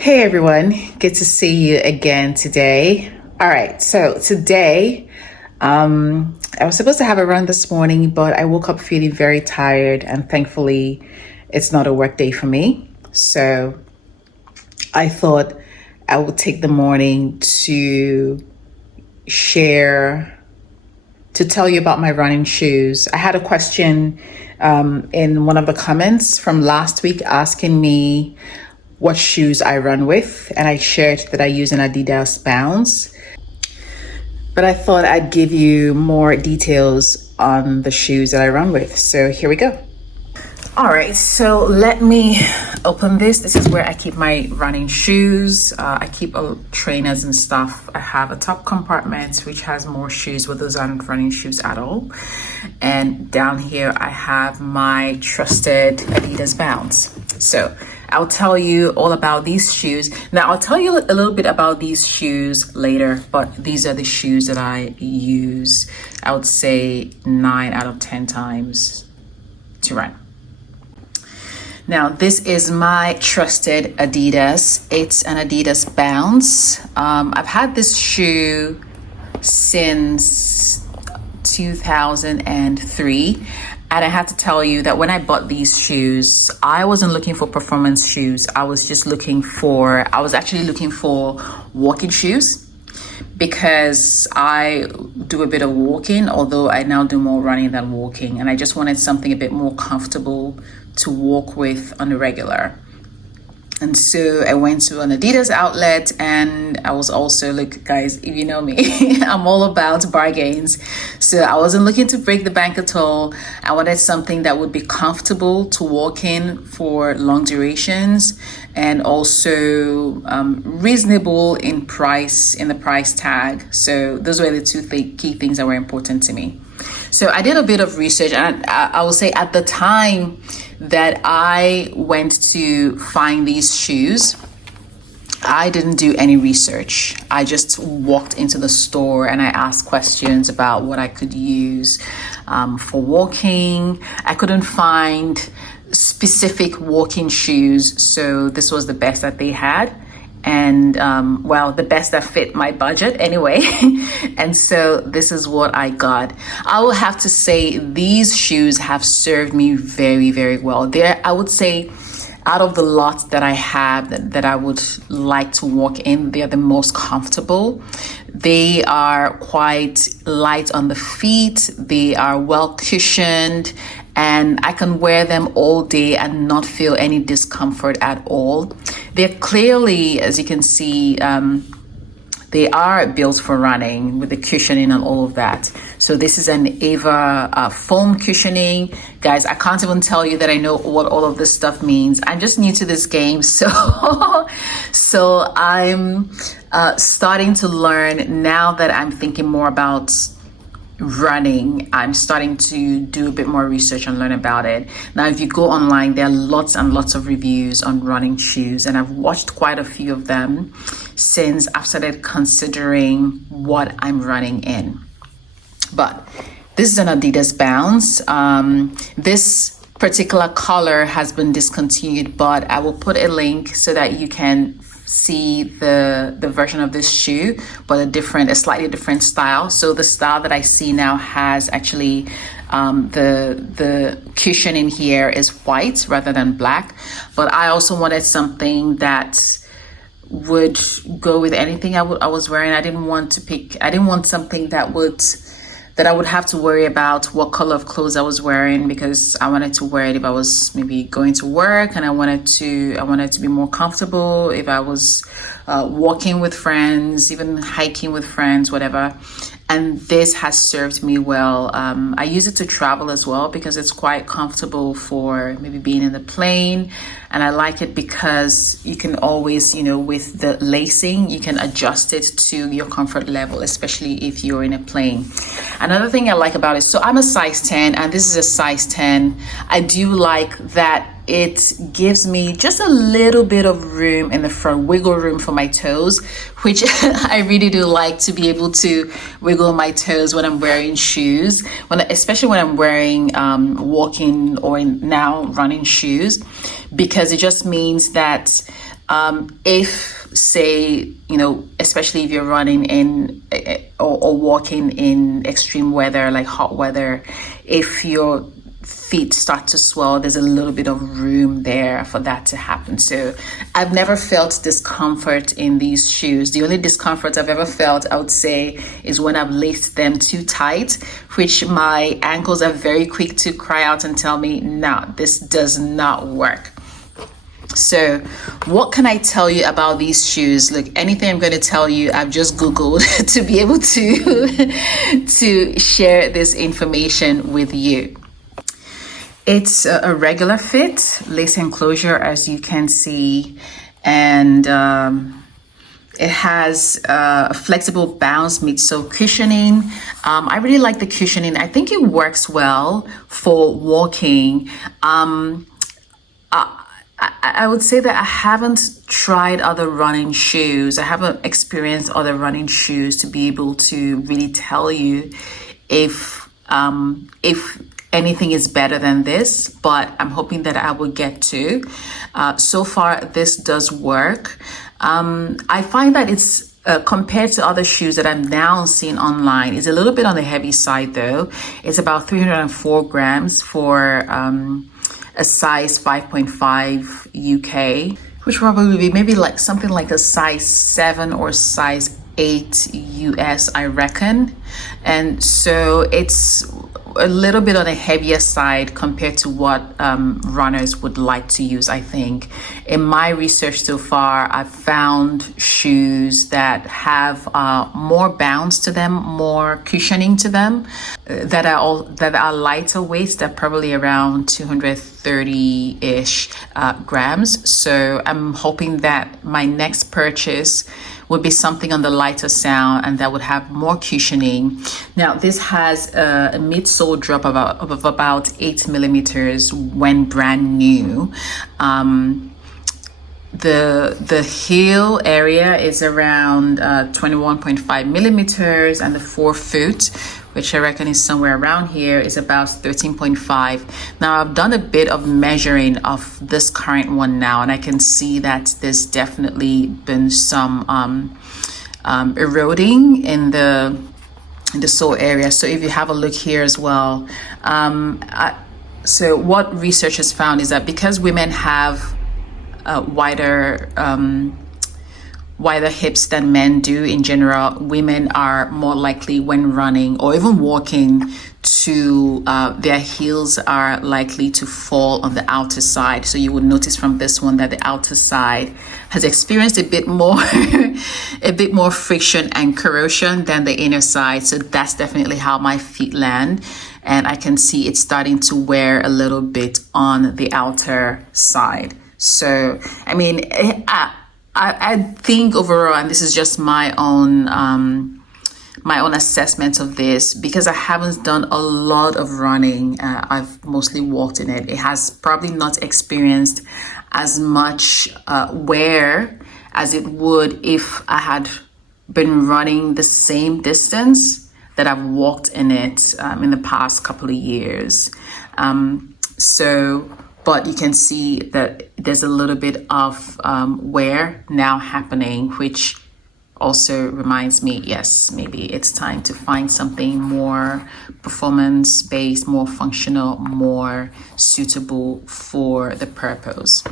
Hey everyone, good to see you again today. All right, so today, I was supposed to have a run this morning, but I woke up feeling very tired, and thankfully, it's not a work day for me. So I thought I would take the morning to share, to tell you about my running shoes. I had a question in one of the comments from last week asking me what shoes I run with, and I shared that I use an Adidas Bounce. But I thought I'd give you more details on the shoes that I run with. So here we go. All right, so let me open this. This is where I keep my running shoes. I keep trainers and stuff. I have a top compartment which has more shoes, but those aren't running shoes at all. And down here I have my trusted Adidas Bounce. So I'll tell you all about these shoes. Now I'll tell you a little bit about these shoes later, but these are the shoes that I use, I would say 9 out of 10 times to run. Now, this is my trusted Adidas. It's an Adidas Bounce. I've had this shoe since 2003. And I have to tell you that when I bought these shoes, I wasn't looking for performance shoes. I was actually looking for walking shoes, because I do a bit of walking, although I now do more running than walking. And I just wanted something a bit more comfortable to walk with on the regular. And so I went to an Adidas outlet, and I was also, look guys, if you know me, I'm all about bargains. So I wasn't looking to break the bank at all. I wanted something that would be comfortable to walk in for long durations, and also reasonable in price, in the price tag. So those were the two key things that were important to me. So I did a bit of research, and I will say at the time that I went to find these shoes, I didn't do any research. I just walked into the store and I asked questions about what I could use for walking. I couldn't find specific walking shoes, so this was the best that they had. And the best that fit my budget anyway. And so this is what I got. I will have to say these shoes have served me very, very well. I would say out of the lot that I have that I would like to walk in, they're the most comfortable. They are quite light on the feet. They are well cushioned, and I can wear them all day and not feel any discomfort at all. They're clearly, as you can see, they are built for running with the cushioning and all of that. So this is an Ava foam cushioning. Guys, I can't even tell you that I know what all of this stuff means. I'm just new to this game. So I'm starting to learn now that I'm thinking more about running. I'm starting to do a bit more research and learn about it. Now, if you go online, there are lots and lots of reviews on running shoes, and I've watched quite a few of them since I've started considering what I'm running in. But this is an Adidas Bounce. This particular color has been discontinued, but I will put a link so that you can see the version of this shoe, but a slightly different style. So the style that I see now has actually the cushion in here is white rather than black. But I also wanted something that would go with anything I was wearing. I didn't want something that I would have to worry about what color of clothes I was wearing, because I wanted to wear it if I was maybe going to work, and I wanted to be more comfortable if I was walking with friends, even hiking with friends, whatever. And this has served me well. I use it to travel as well, because it's quite comfortable for maybe being in the plane. And I like it because you can always, with the lacing, you can adjust it to your comfort level, especially if you're in a plane. Another thing I like about it, so I'm a size 10 and this is a size 10. I do like that it gives me just a little bit of room in the front, wiggle room for my toes, which I really do like, to be able to wiggle my toes when I'm wearing shoes, especially when I'm wearing walking or now running shoes, because it just means that If, say, especially if you're running in or walking in extreme weather, like hot weather, if your feet start to swell, there's a little bit of room there for that to happen. So I've never felt discomfort in these shoes. The only discomfort I've ever felt, I would say, is when I've laced them too tight, which my ankles are very quick to cry out and tell me, no, this does not work. So what can I tell you about these shoes? Look, anything I'm going to tell you, I've just Googled to be able to share this information with you. It's a regular fit, lace enclosure, as you can see, and it has a flexible bounce midsole cushioning. I really like the cushioning. I think it works well for walking. I would say that I haven't tried other running shoes. I haven't experienced other running shoes to be able to really tell you if anything is better than this, but I'm hoping that I will get to. So far, this does work. I find that it's compared to other shoes that I'm now seeing online, it's a little bit on the heavy side though. It's about 304 grams for a size 5.5 UK, which probably would be maybe like something like a size 7 or size 8 US, I reckon. And so it's a little bit on the heavier side compared to what runners would like to use, I think. In my research so far, I've found shoes that have more bounce to them, more cushioning to them, that are lighter weight. They're probably around 230-ish grams. So I'm hoping that my next purchase would be something on the lighter sound and that would have more cushioning. Now, this has a midsole drop of about 8 millimeters when brand new. The heel area is around 21.5 millimeters, and the forefoot, which I reckon is somewhere around here, is about 13.5. Now, I've done a bit of measuring of this current one now, and I can see that there's definitely been some eroding in the sole area. So if you have a look here as well, so what research has found is that because women have wider hips than men do in general, women are more likely when running or even walking to their heels are likely to fall on the outer side. So you would notice from this one that the outer side has experienced a bit more friction and corrosion than the inner side. So that's definitely how my feet land, and I can see it's starting to wear a little bit on the outer side. So, I mean, I think overall, and this is just my own assessment of this, because I haven't done a lot of running. I've mostly walked in it. It has probably not experienced as much wear as it would if I had been running the same distance that I've walked in it in the past couple of years. But you can see that there's a little bit of wear now happening, which also reminds me, yes, maybe it's time to find something more performance-based, more functional, more suitable for the purpose.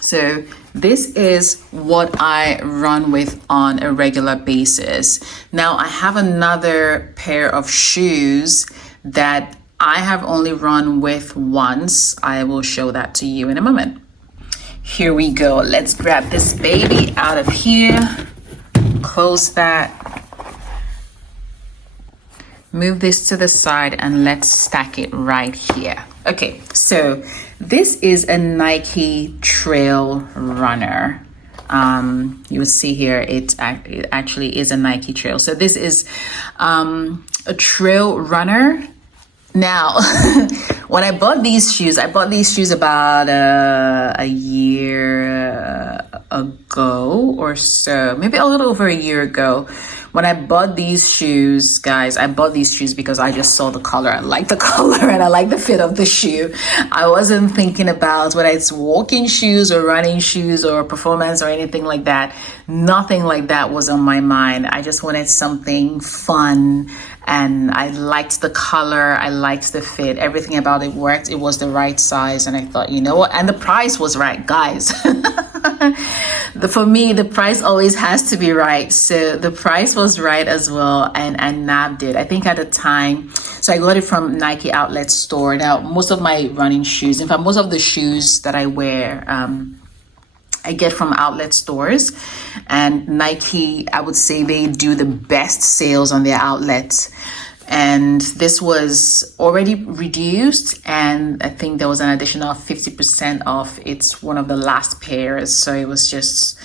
So this is what I run with on a regular basis. Now I have another pair of shoes that I have only run with once. I will show that to you in a moment. Here we go. Let's grab this baby out of here. Close that. Move this to the side and let's stack it right here. Okay, so this is a Nike Trail Runner. You will see here it actually is a Nike Trail. So this is a trail runner. Now, when I bought these shoes about a year ago or so, maybe a little over a year ago. When I bought these shoes, guys, I bought these shoes because I just saw the color. I like the color and I like the fit of the shoe. I wasn't thinking about whether it's walking shoes or running shoes or performance or anything like that. Nothing like that was on my mind. I just wanted something fun, and I liked the color, I liked the fit, everything about it worked. It was the right size, and I thought, you know what, and the price was right, guys. For me, the price always has to be right, so the price was right as well, and I nabbed it. I think at the time, so I got it from Nike outlet store. Now most of my running shoes, in fact most of the shoes that I wear, I get from outlet stores, and Nike, I would say they do the best sales on their outlets. And this was already reduced, and I think there was an additional 50% off. It's one of the last pairs, so it was just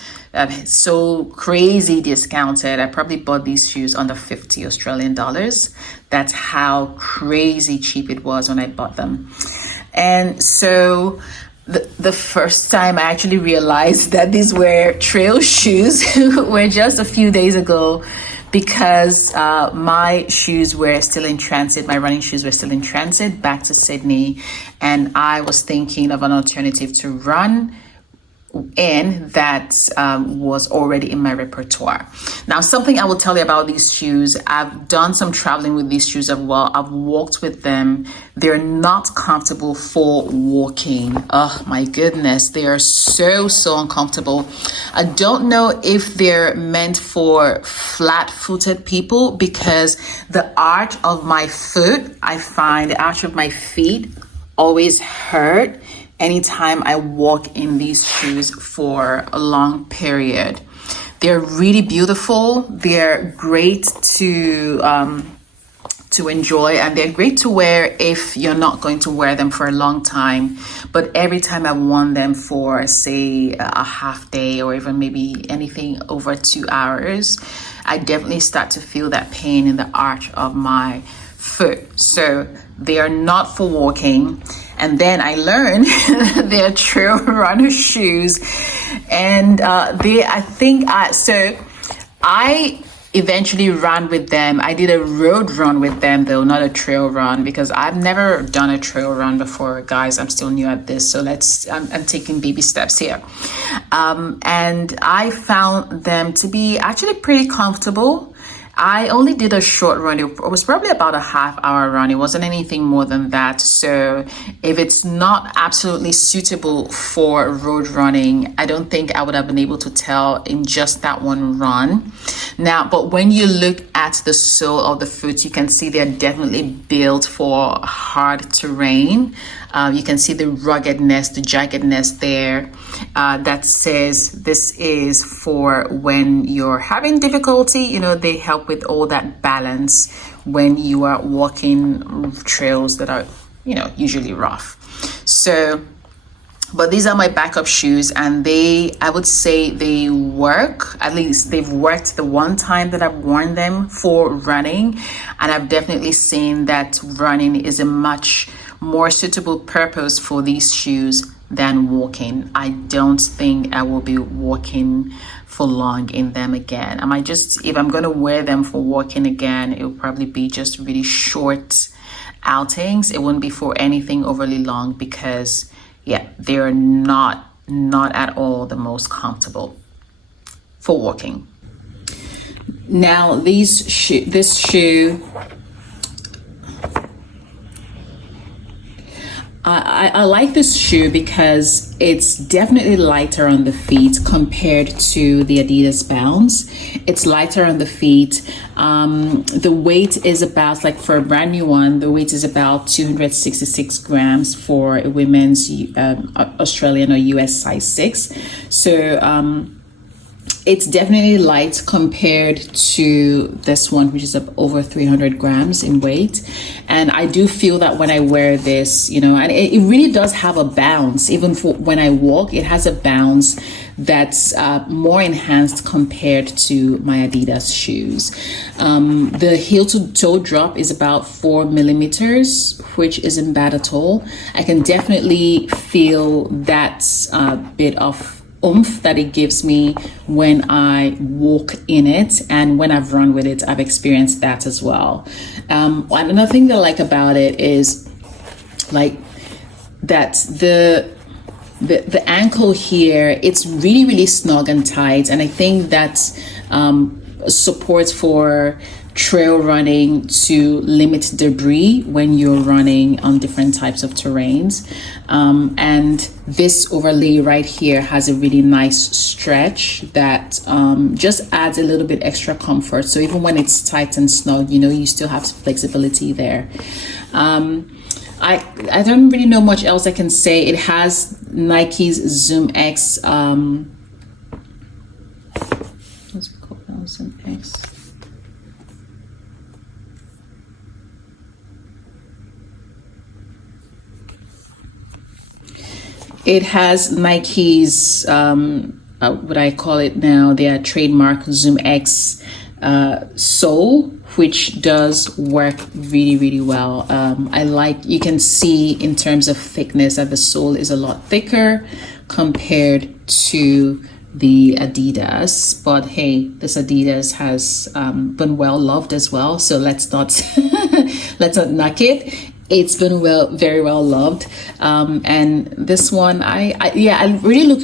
so crazy discounted. I probably bought these shoes under 50 Australian dollars. That's how crazy cheap it was when I bought them. And so the first time I actually realized that these were trail shoes were just a few days ago, because my shoes were still in transit. My running shoes were still in transit back to Sydney, and I was thinking of an alternative to run in that was already in my repertoire. Now, something I will tell you about these shoes, I've done some traveling with these shoes as well. I've walked with them. They're not comfortable for walking. Oh my goodness, they are so uncomfortable. I don't know if they're meant for flat-footed people, because the arch of my foot, I find the arch of my feet always hurt anytime I walk in these shoes for a long period. They're really beautiful. They're great to enjoy, and they're great to wear if you're not going to wear them for a long time. But every time I've worn them for, say, a half day or even maybe anything over 2 hours, I definitely start to feel that pain in the arch of my foot. So they are not for walking. And then I learned they're trail runner shoes, and I eventually ran with them. I did a road run with them, though, not a trail run, because I've never done a trail run before, guys. I'm still new at this, so I'm taking baby steps here. And I found them to be actually pretty comfortable. I only did a short run. It was probably about a half-hour run. It wasn't anything more than that. So if it's not absolutely suitable for road running, I don't think I would have been able to tell in just that one run. Now, but when you look at the sole of the foot, you can see they're definitely built for hard terrain. You can see the ruggedness, the jaggedness there, that says this is for when you're having difficulty. You know, they help with all that balance when you are walking trails that are, you know, usually rough. So, but these are my backup shoes, and I would say they work. At least they've worked the one time that I've worn them for running, and I've definitely seen that running is a much more suitable purpose for these shoes than walking. I don't think I will be walking for long in them again. I might just, if I'm going to wear them for walking again, it will probably be just really short outings. It wouldn't be for anything overly long, because yeah, they're not at all the most comfortable for walking. Now this shoe, I like this shoe because it's definitely lighter on the feet compared to the Adidas Bounce. It's lighter on the feet. The weight is about, like for a brand new one, the weight is about 266 grams for a women's Australian or US size 6. So it's definitely light compared to this one, which is over 300 grams in weight. And I do feel that when I wear this, you know, and it really does have a bounce. Even for when I walk, it has a bounce that's more enhanced compared to my Adidas shoes. The heel to toe drop is about 4 millimeters, which isn't bad at all. I can definitely feel that bit of oomph that it gives me when I walk in it, and when I've run with it, I've experienced that as well. Another thing that I like about it is like that the ankle here, it's really snug and tight, and I think that's support for trail running to limit debris when you're running on different types of terrains. And this overlay right here has a really nice stretch that just adds a little bit extra comfort. So even when it's tight and snug, you know, you still have flexibility there. I don't really know much else I can say. It has Nike's Zoom X. What's it called now? Zoom X. It has Nike's, what I call it now, their trademark Zoom X sole, which does work really well. I like, you can see in terms of thickness that the sole is a lot thicker compared to the Adidas, but hey, this Adidas has been well loved as well, so let's not let's not knock it. It's been very well loved, and this one, I really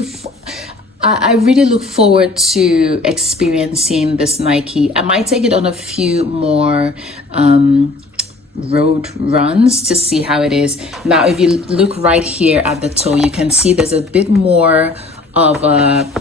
look forward to experiencing this Nike. I might take it on a few more road runs to see how it is. Now, if you look right here at the toe, you can see there's a bit more of a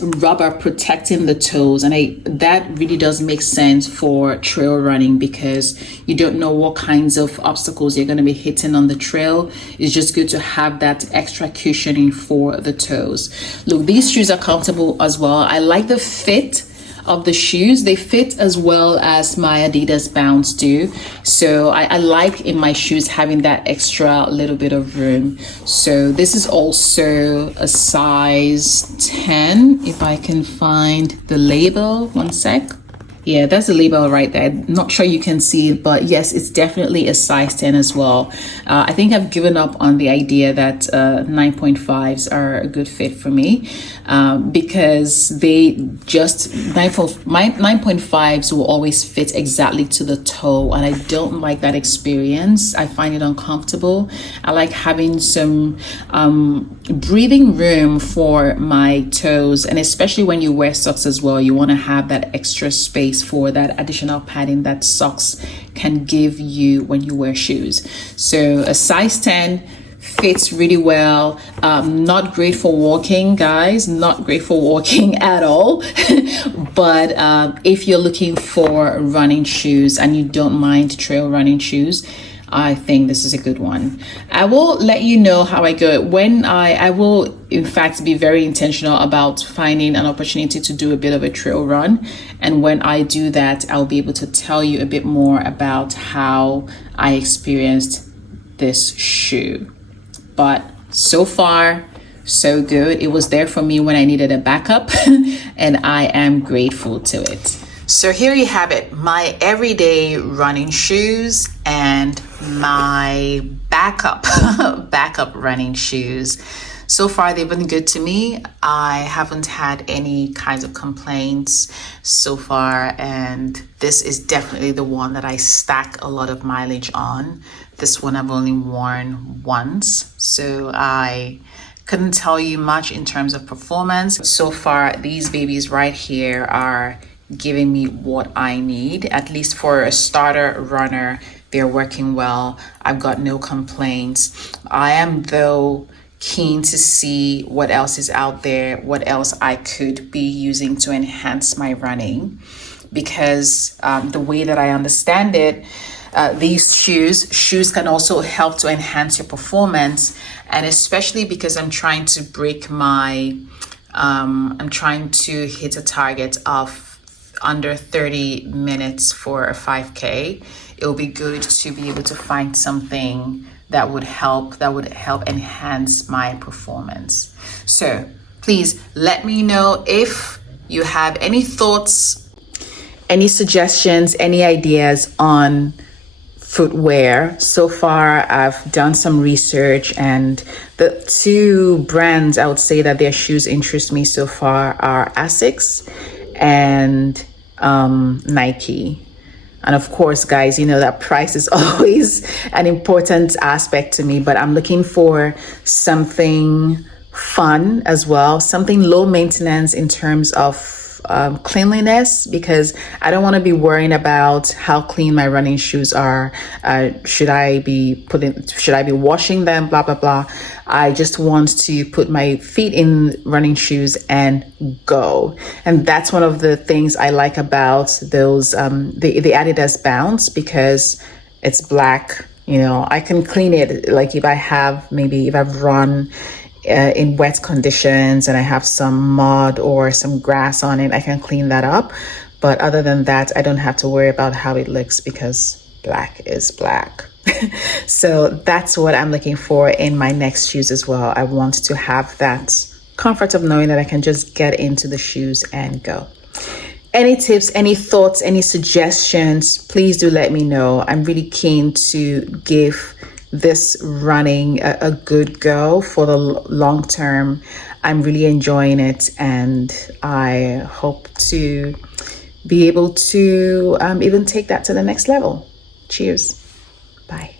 rubber protecting the toes, and that really does make sense for trail running, because you don't know what kinds of obstacles you're going to be hitting on the trail. It's just good to have that extra cushioning for the toes. Look, these shoes are comfortable as well. I like the fit of the shoes. They fit as well as my Adidas Bounce do, so I like in my shoes having that extra little bit of room. So this is also a size 10, if I can find the label. One sec. Yeah, that's the label right there. Not sure you can see it, but yes, it's definitely a size 10 as well. I think I've given up on the idea that 9.5s are a good fit for me, because they just 9.5s will always fit exactly to the toe, and I don't like that experience. I find it uncomfortable. I like having some breathing room for my toes, and especially when you wear socks as well, you want to have that extra space for that additional padding that socks can give you when you wear shoes. So a size 10 fits really well. Not great for walking, guys, not great for walking at all. But if you're looking for running shoes and you don't mind trail running shoes, I think this is a good one. I will let you know how I go. When I will, in fact, be very intentional about finding an opportunity to do a bit of a trail run. And when I do that, I'll be able to tell you a bit more about how I experienced this shoe. But so far, so good. It was there for me when I needed a backup, and I am grateful to it. So here you have it, my everyday running shoes and my backup running shoes. So far, they've been good to me. I haven't had any kinds of complaints so far, and this is definitely the one that I stack a lot of mileage on. This one I've only worn once, so I couldn't tell you much in terms of performance. So far, these babies right here are giving me what I need, at least for a starter runner. They're working well. I've got no complaints. I am, though, keen to see what else is out there, what else I could be using to enhance my running, because the way that I understand it, these shoes can also help to enhance your performance, and especially because I'm trying to break my I'm trying to hit a target of under 30 minutes for a 5K. It will be good to be able to find something that would help enhance my performance. So please let me know if you have any thoughts, any suggestions, any ideas on footwear. So far, I've done some research, and the two brands I would say that their shoes interest me so far are Asics and Nike. And of course, guys, you know that price is always an important aspect to me, but I'm looking for something fun as well, something low maintenance in terms of cleanliness, because I don't want to be worrying about how clean my running shoes are. Should I be washing them? Blah, blah, blah. I just want to put my feet in running shoes and go. And that's one of the things I like about those, the Adidas Bounce, because it's black. You know, I can clean it. Like if I've run in wet conditions and I have some mud or some grass on it, I can clean that up. But other than that, I don't have to worry about how it looks, because black is black. So that's what I'm looking for in my next shoes as well. I want to have that comfort of knowing that I can just get into the shoes and go. Any tips, any thoughts, any suggestions, please do let me know. I'm really keen to give this running a good go for the long term. I'm really enjoying it, and I hope to be able to even take that to the next level. Cheers. Bye.